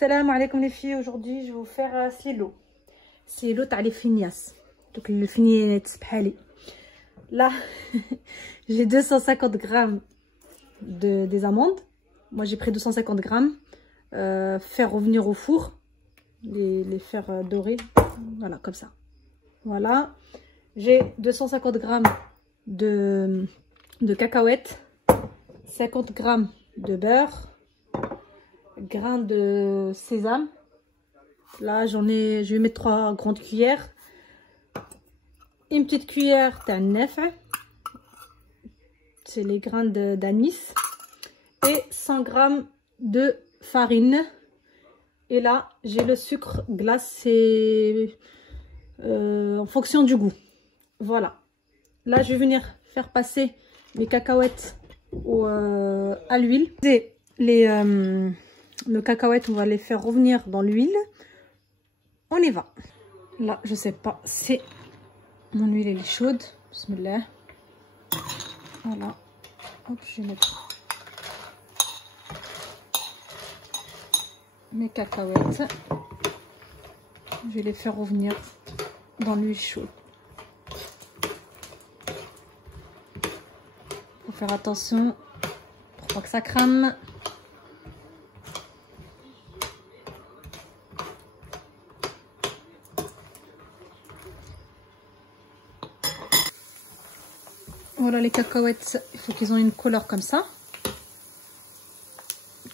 Salam alaikum les filles, aujourd'hui je vais vous faire silo. Silo تاع les finias. Donc le finiet bhali. Là, j'ai 250 grammes des amandes. Moi j'ai pris 250 grammes. Faire revenir au four. Les faire dorer. Voilà, comme ça. Voilà. J'ai 250 grammes de cacahuètes. 50 grammes de beurre. Grains de sésame. Là je vais mettre 3 grandes cuillères. Une petite cuillère de nef, c'est les grains d'anis, et 100 grammes de farine. Et là j'ai le sucre glacé en fonction du goût. Voilà, là je vais venir faire passer mes cacahuètes à l'huile. Nos cacahuètes, on va les faire revenir dans l'huile. On y va. Là je sais pas, c'est mon huile, elle est chaude. Bismillah. Voilà. Hop, je vais mettre mes cacahuètes. Je vais les faire revenir dans l'huile chaude. Faut faire attention pour pas que ça crame. Voilà les cacahuètes, il faut qu'ils aient une couleur comme ça.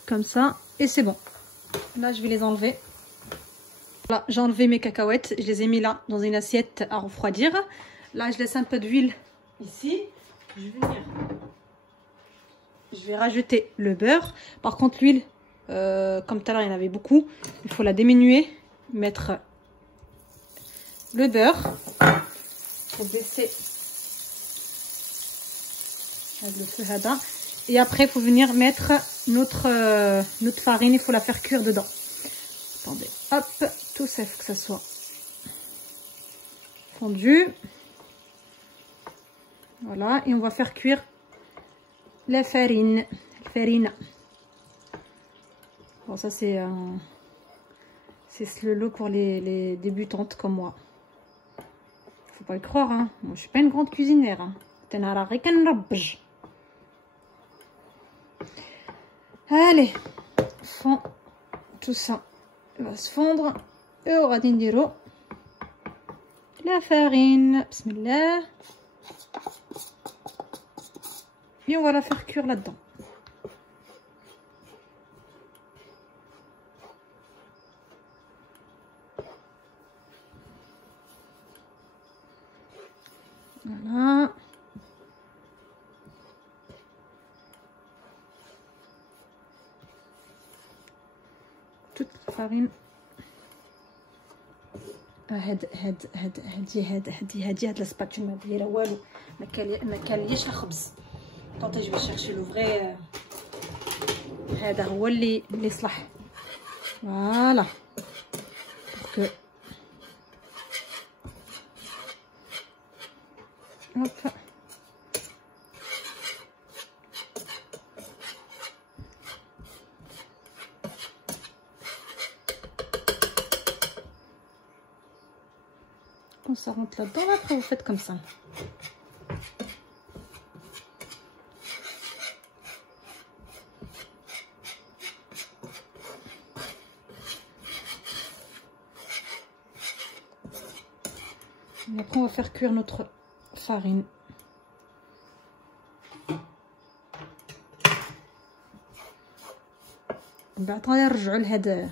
Comme ça. Et c'est bon. Là, je vais les enlever. Voilà, j'ai enlevé mes cacahuètes. Je les ai mis là, dans une assiette à refroidir. Là, je laisse un peu d'huile ici. Je vais rajouter le beurre. Par contre, l'huile, comme tout à l'heure, il y en avait beaucoup. Il faut la diminuer. Mettre le beurre. Il faut baisser avec le feu hada. Et après il faut venir mettre notre farine, il faut la faire cuire dedans. Attendez, hop, tout ça, il faut que ça soit fondu. Voilà, et on va faire cuire la farine. Bon, ça c'est le lot pour les débutantes comme moi. Faut pas y croire, hein. Moi je suis pas une grande cuisinière, hein. Allez, fond tout ça, il va se fondre. Et on va dire la farine. Bismillah. Et on va la faire cuire là-dedans. Voilà. toute la farine. هاد السباتشول ما دايره والو، ما كاليش الخبز. طونطي جو شيرشي لو فري. هذا هو اللي صلح. فوالا بوركو هوب. Ça rentre là-dedans, après vous faites comme ça. Et après on va faire cuire notre farine. بعد غنرجعوا لهذا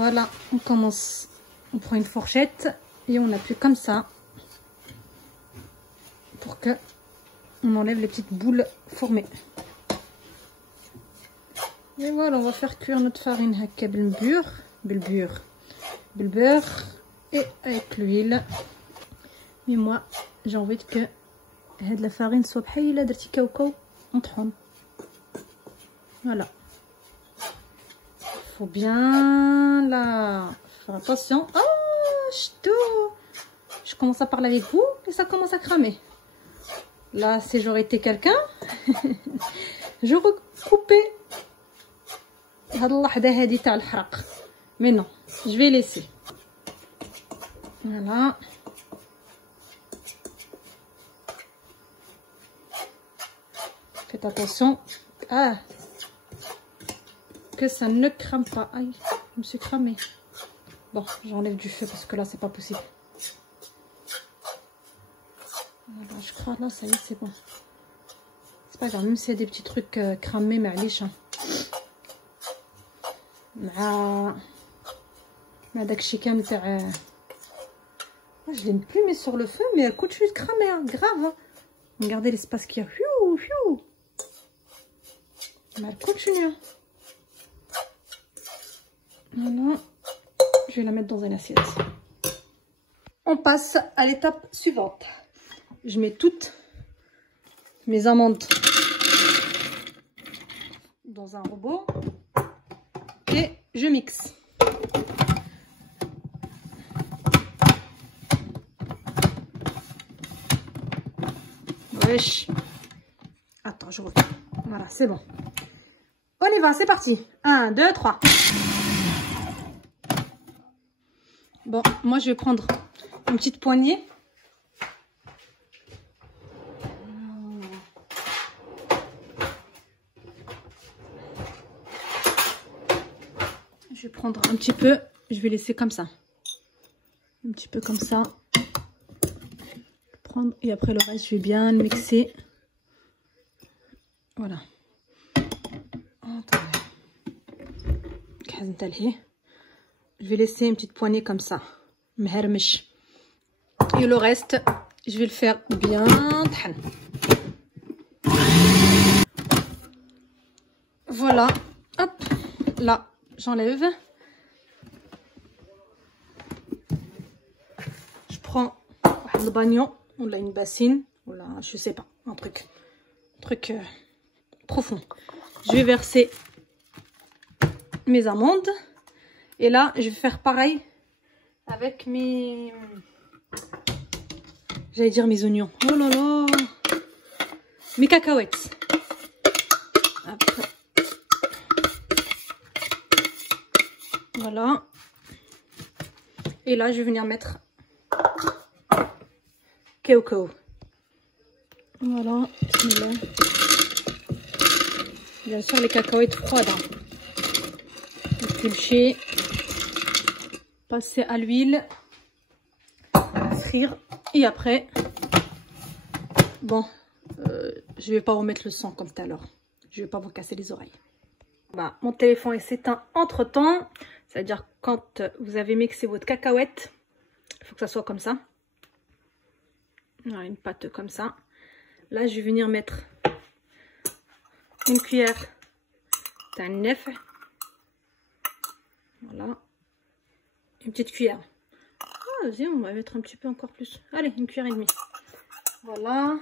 Voilà, on commence, on prend une fourchette et on appuie comme ça pour que on enlève les petites boules formées. Et voilà, on va faire cuire notre farine هكا بالbeurre et avec l'huile. Mais moi j'ai envie que la farine soit بحال درتي كاوكاو نطحن. Voilà. Faut bien la faire attention. Oh, je commence à parler avec vous et ça commence à cramer. Là, si j'aurais été quelqu'un, j'aurais coupé. Mais non, je vais laisser. Voilà. Faites attention. Ah, que ça ne crame pas. Aïe, je me suis cramée. Bon, j'enlève du feu parce que là, c'est pas possible. Voilà, je crois là, ça y est, c'est bon. C'est pas grave, même s'il y a des petits trucs cramés, mais allez, مع داكشي كامل تاع je l'ai plus mis sur le feu mais elle continue de cramer hein, grave hein. Regardez l'espace qu'il y a. Mais elle continue. Voilà. Je vais la mettre dans une assiette. On passe à l'étape suivante. Je mets toutes mes amandes dans un robot et je mixe. Wesh. Attends, je reviens. Voilà, c'est bon. On y va, c'est parti. 1, 2, 3. Bon, moi je vais prendre une petite poignée. Je vais prendre un petit peu, je vais laisser comme ça. Un petit peu comme ça. Prendre et après le reste, je vais bien le mixer. Voilà. Je vais laisser une petite poignée comme ça. Et le reste, je vais le faire bien. Voilà. Hop. Là, j'enlève. Je prends le bagnon ou là une bassine ou là je sais pas, un truc profond. Je vais verser mes amandes et là je vais faire pareil avec mes, j'allais dire mes oignons. Oh là là, mes cacahuètes. Après. Voilà. Et là je vais venir mettre Coco. Voilà, bismillah. Bien sûr les cacahuètes froides. Hein. Épulcher, passer à l'huile, frire et après, bon, je vais pas remettre le sang comme tout à l'heure. Je vais pas vous casser les oreilles. Bah, mon téléphone s'éteint entre temps, c'est-à-dire quand vous avez mixé votre cacahuète, il faut que ça soit comme ça. Voilà, une pâte comme ça. Là, je vais venir mettre une cuillère d'un nef. Voilà. Une petite cuillère. Ah, vas-y, on va mettre un petit peu encore plus. Allez, une cuillère et demie. Voilà.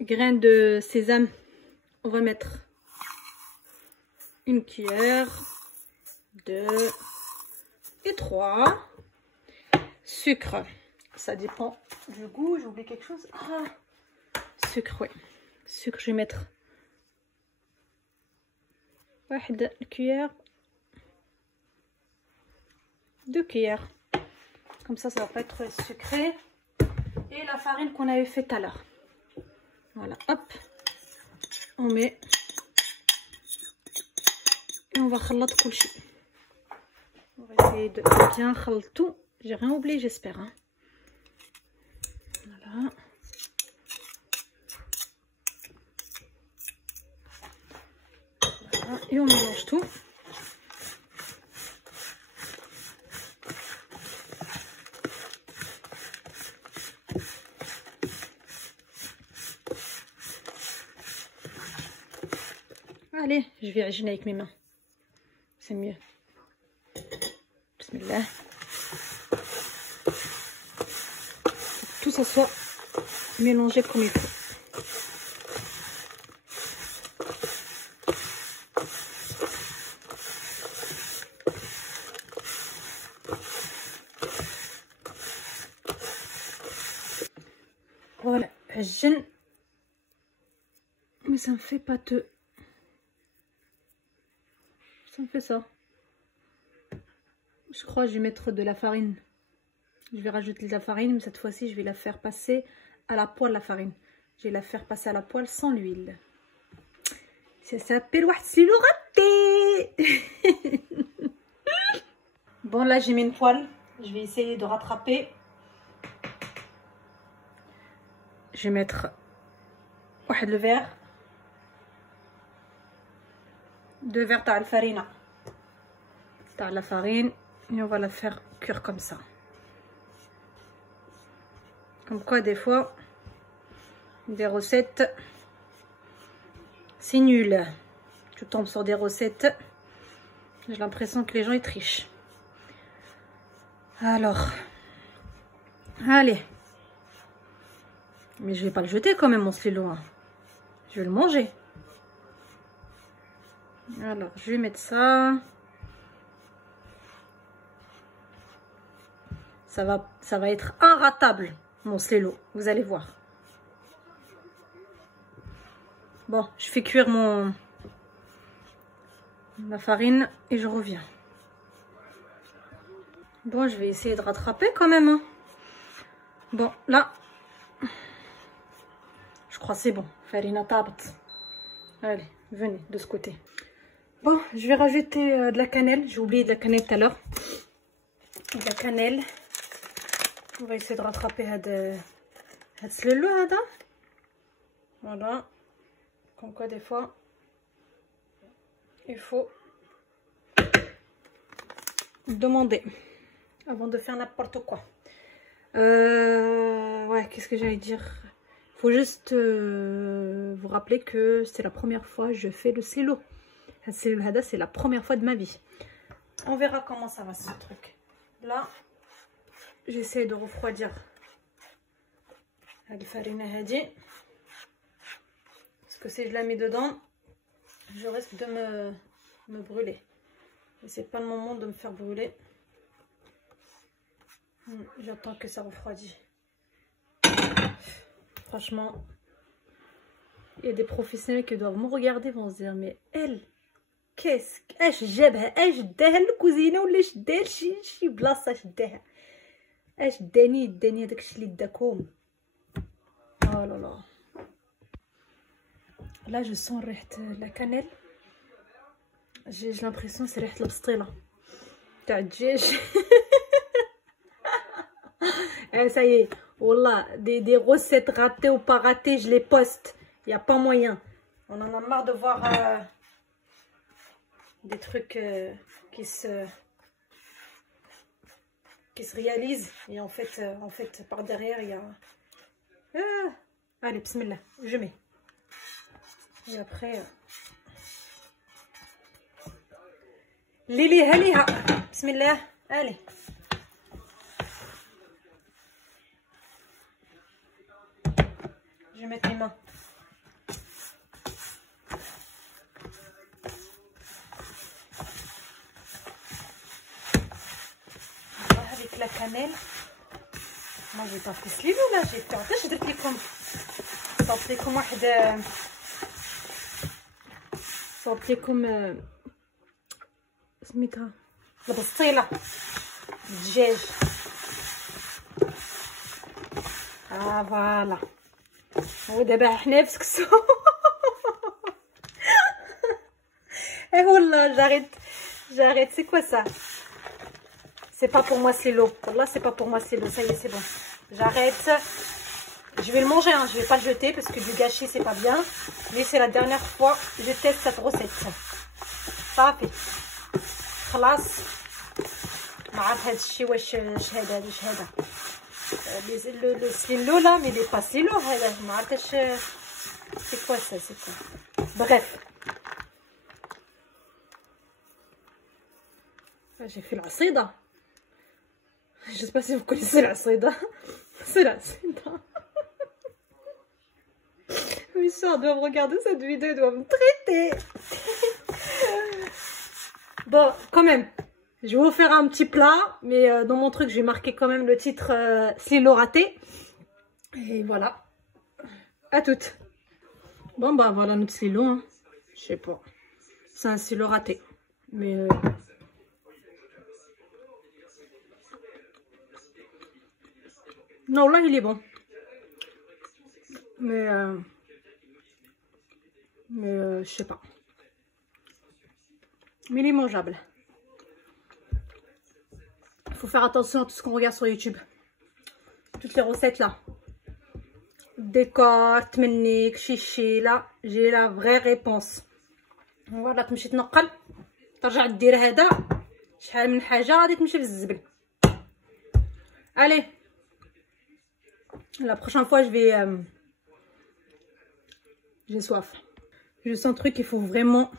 Graines de sésame. On va mettre une cuillère, 2 et 3. Sucre. Ça dépend du goût. J'ai oublié quelque chose. Ah, sucre, oui. Sucre, je vais mettre une cuillère, 2 cuillères. Comme ça va pas être sucré. Et la farine qu'on avait fait tout à l'heure. Voilà, hop. On met. Et on va khalat kulchi. On va essayer de bien khalat tout. J'ai rien oublié, j'espère. Hein. Voilà. Voilà. Et on mélange tout. Allez, je vais aginer avec mes mains. C'est mieux. Bismillah. Tout ça soit mélangé comme il faut. Voilà, عجن. Mais ça me fait pâteux. Ça me fait ça. Je crois que je vais mettre de la farine. Je vais rajouter de la farine, mais cette fois-ci, je vais la faire passer à la poêle, la farine. Je vais la faire passer à la poêle sans l'huile. Ça s'appelle واحد سليلو raté. Bon, là, j'ai mis une poêle. Je vais essayer de rattraper. Je vais mettre واحد le verre. 2 verres تاع الفرينة تاع la farine. Et on va la faire cuire comme ça. Comme quoi, des fois, des recettes, c'est nul. Tu tombes sur des recettes, j'ai l'impression que les gens, ils trichent. Alors, allez. Mais je vais pas le jeter quand même, mon stylo. Hein. Je vais le manger. Alors, je vais mettre ça. Ça va être inratable, mon stylo. Vous allez voir. Bon, je fais cuire ma farine et je reviens. Bon, je vais essayer de rattraper quand même. Hein. Bon, là, je crois que c'est bon. Farina tabat. Allez, venez de ce côté. Bon, je vais rajouter de la cannelle. J'ai oublié de la cannelle tout à l'heure. De la cannelle. On va essayer de rattraper le hada. Voilà. Comme quoi, des fois, il faut demander avant de faire n'importe quoi. Ouais, qu'est-ce que j'allais dire? Il faut juste vous rappeler que c'est la première fois que je fais le silo. Le hada, c'est la première fois de ma vie. On verra comment ça va, ce truc. Là, j'essaie de refroidir la farine hadi. Parce que si je la mets dedans, je risque de me brûler. Et c'est pas le moment de me faire brûler. J'attends que ça refroidit. Franchement, il y a des professionnels qui doivent me regarder, vont se dire, mais elle, qu'est-ce اش جابها اش داها الكوزينه ولا اش دار شي بلاصه اش داها اش داني هذاك الشيء اللي داكم. Oh là là. Là je sens la cannelle. J'ai l'impression c'est ريحه البسطيله تاع الدجاج. Ça y est, wallah, des recettes ratées ou pas ratées, je les poste. Il n'y a pas moyen. On en a marre de voir des trucs qui se réalisent. Et en fait par derrière, il y a... Allez, bismillah, je mets. Et après... Lili, haliha. Bismillah, allez. Je vais mettre les mains. Avec la cannelle. Moi j'ai pas fait ce livre là, j'ai fait. Je vais comme صوبتلكم واحد صوبتلكم سميتها البسطيله الدجاج. فوالا. ودابا حنا في سكسو. Et voilà, j'arrête, c'est quoi ça? C'est pas pour moi, c'est l'eau. Là, c'est pas pour moi, c'est l'eau. Ça y est, c'est bon. J'arrête. Je vais le manger, hein. Je vais pas le jeter parce que du gâcher, c'est pas bien. Mais c'est la dernière fois que je teste cette recette. Ça fait. خلاص. ما عرفت هاد الشيء واش هذا le stylo là, mais il est pas stylo هذا. ما عرفتش c'est quoi ça, c'est quoi. Bref. J'ai fait العصيدة. Je sais pas si vous connaissez la Soda. C'est la Soda. Mes soeurs doivent regarder cette vidéo, ils doivent me traiter. Bon, quand même. Je vais vous faire un petit plat, mais dans mon truc, je vais marquer quand même le titre Slilo raté. Et voilà. À toutes. Bon, bah voilà notre Slilo. Hein. Je sais pas. C'est un Slilo raté. Mais... non, là, il est bon. Mais je sais pas. Mais il est mangeable. Il faut faire attention à tout ce qu'on regarde sur YouTube. Toutes les recettes là. Décor, tmennik, chichi, là, j'ai la vraie réponse. Voilà, تمشي تنقل ترجع دير هذا شحال من حاجة غادي تمشي في الزبل. Allez. La prochaine fois, j'ai soif. Je sens un truc, il faut vraiment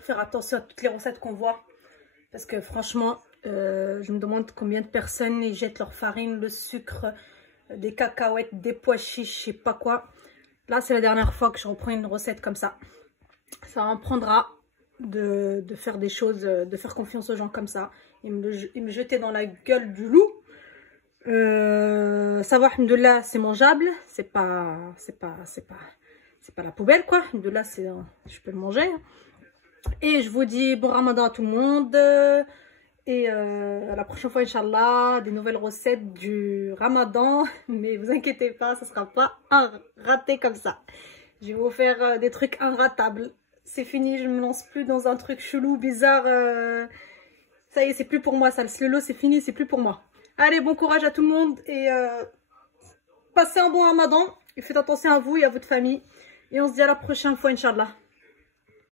faire attention à toutes les recettes qu'on voit. Parce que franchement, je me demande combien de personnes ils jettent leur farine, le sucre, des cacahuètes, des pois chiches, je sais pas quoi. Là, c'est la dernière fois que je reprends une recette comme ça. Ça m'en prendra de faire des choses, de faire confiance aux gens comme ça. Et me jeter dans la gueule du loup. Ça va, alhamdoulilah, c'est mangeable. C'est pas la poubelle, quoi. Alhamdoulilah, je peux le manger. Et je vous dis bon ramadan à tout le monde. Et à la prochaine fois, Inch'Allah, des nouvelles recettes du ramadan. Mais vous inquiétez pas, ça sera pas un raté comme ça. Je vais vous faire des trucs inratables. C'est fini, je me lance plus dans un truc chelou, bizarre. Ça y est, c'est plus pour moi, ça. Le slilo, c'est fini, c'est plus pour moi. Allez, bon courage à tout le monde. Et passez un bon ramadan. Et faites attention à vous et à votre famille. Et on se dit à la prochaine fois, Inch'Allah.